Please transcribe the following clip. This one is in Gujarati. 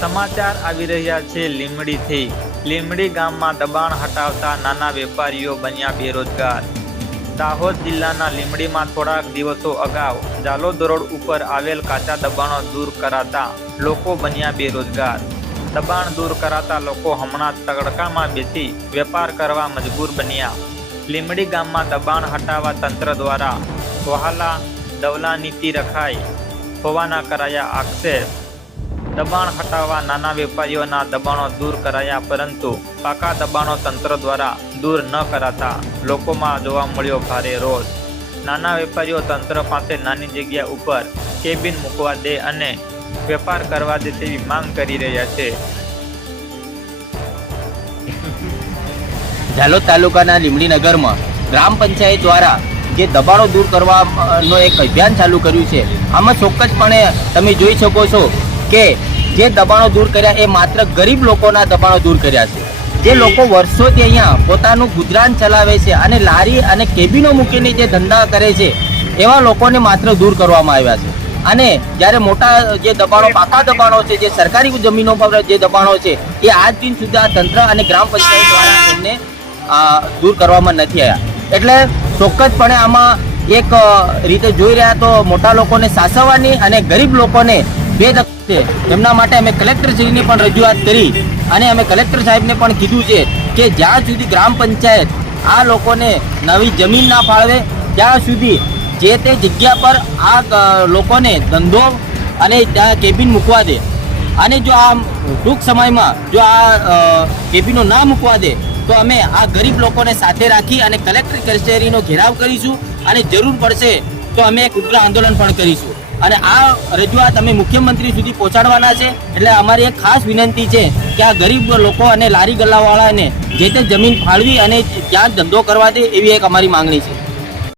સમાચાર આવી રહ્યા છે લીંબડીથી। લીંબડી ગામમાં દબાણ હટાવતા નાના વેપારીઓ બન્યા બેરોજગાર। દાહોદ જિલ્લાના લીંબડીમાં થોડાક દિવસો અગાઉ જાલોદ રોડ ઉપર આવેલ કાચા દબાણો દૂર કરાતા લોકો બન્યા બેરોજગાર। દબાણ દૂર કરાતા લોકો હમણાં તડકામાં બેસી વેપાર કરવા મજબૂર બન્યા। લીંબડી ગામમાં દબાણ હટાવવા તંત્ર દ્વારા વહાલા દવલા નીતિ રખાઈ હોવાના કરાયા આક્ષેપ। દબાણ હટાવવા નાના વેપારીઓના દબાણો દૂર કરાયા, પરંતુ પાકા દબાણો તંત્ર દ્વારા દૂર ન કરાતા લોકોમાં જોવા મળ્યો ભારે રોષ। નાના વેપારીઓ તંત્ર પાસે નાની જગ્યા ઉપર કેબિન મૂકવા દે અને વેપાર કરવા દે તેવી માંગ કરી રહ્યા છે। જાલોદ તાલુકાના લીંબડી નગરમાં ગ્રામ પંચાયત દ્વારા જે દબાણો દૂર કરવાનો એક અભિયાન ચાલુ કર્યું છે, આમાં ચોક્કસપણે તમે જોઈ શકો છો કે જે દબાણો દૂર કર્યા એ માત્ર ગરીબ લોકોના દબાણો દૂર કર્યા છે। જે લોકો વર્ષોથી અહીંયા પોતાનું ગુજરાન ચલાવે છે અને લારી અને કેબિનો મૂકીને જે ધંધા કરે છે, એવા લોકોને માત્ર દૂર કરવામાં આવ્યા છે। અને જ્યારે મોટા જે દબાણો, પાકા દબાણો છે, જે સરકારી જમીનો પર જે દબાણો છે, એ આજ દિન સુધી આ તંત્ર અને ગ્રામ પંચાયત દ્વારા એમને દૂર કરવામાં નથી આવ્યા। એટલે ચોક્કસપણે આમાં એક રીતે જોઈ રહ્યા તો મોટા લોકોને સાચવવાની અને ગરીબ લોકોને બેદખલ છે। એમના માટે અમે કલેક્ટરશ્રીની પણ રજૂઆત કરી અને અમે કલેક્ટર સાહેબને પણ કીધું છે કે જ્યાં સુધી ગ્રામ પંચાયત આ લોકોને નવી જમીન ના ફાળવે ત્યાં સુધી જે તે જગ્યા પર આ લોકોને ધંધો અને ત્યાં કેબિન મૂકવા દે, અને જો આ ટૂંક સમયમાં જો આ કેબિનો ના મૂકવા દે તો અમે આ ગરીબ લોકોને સાથે રાખી અને કલેક્ટર કચેરીનો ઘેરાવ કરીશું અને જરૂર પડશે તો અમે એક ઉગ્ર આંદોલન પણ કરીશું અને આ રજૂઆત અમે મુખ્યમંત્રી સુધી પહોંચાડવાના છે। એટલે અમારી એક ખાસ વિનંતી છે કે આ ગરીબ લોકો અને લારી ગલ્લાવાળાને જે તે જમીન ફાળવી અને ત્યાં ધંધો કરવા દે એવી એક અમારી માંગણી છે।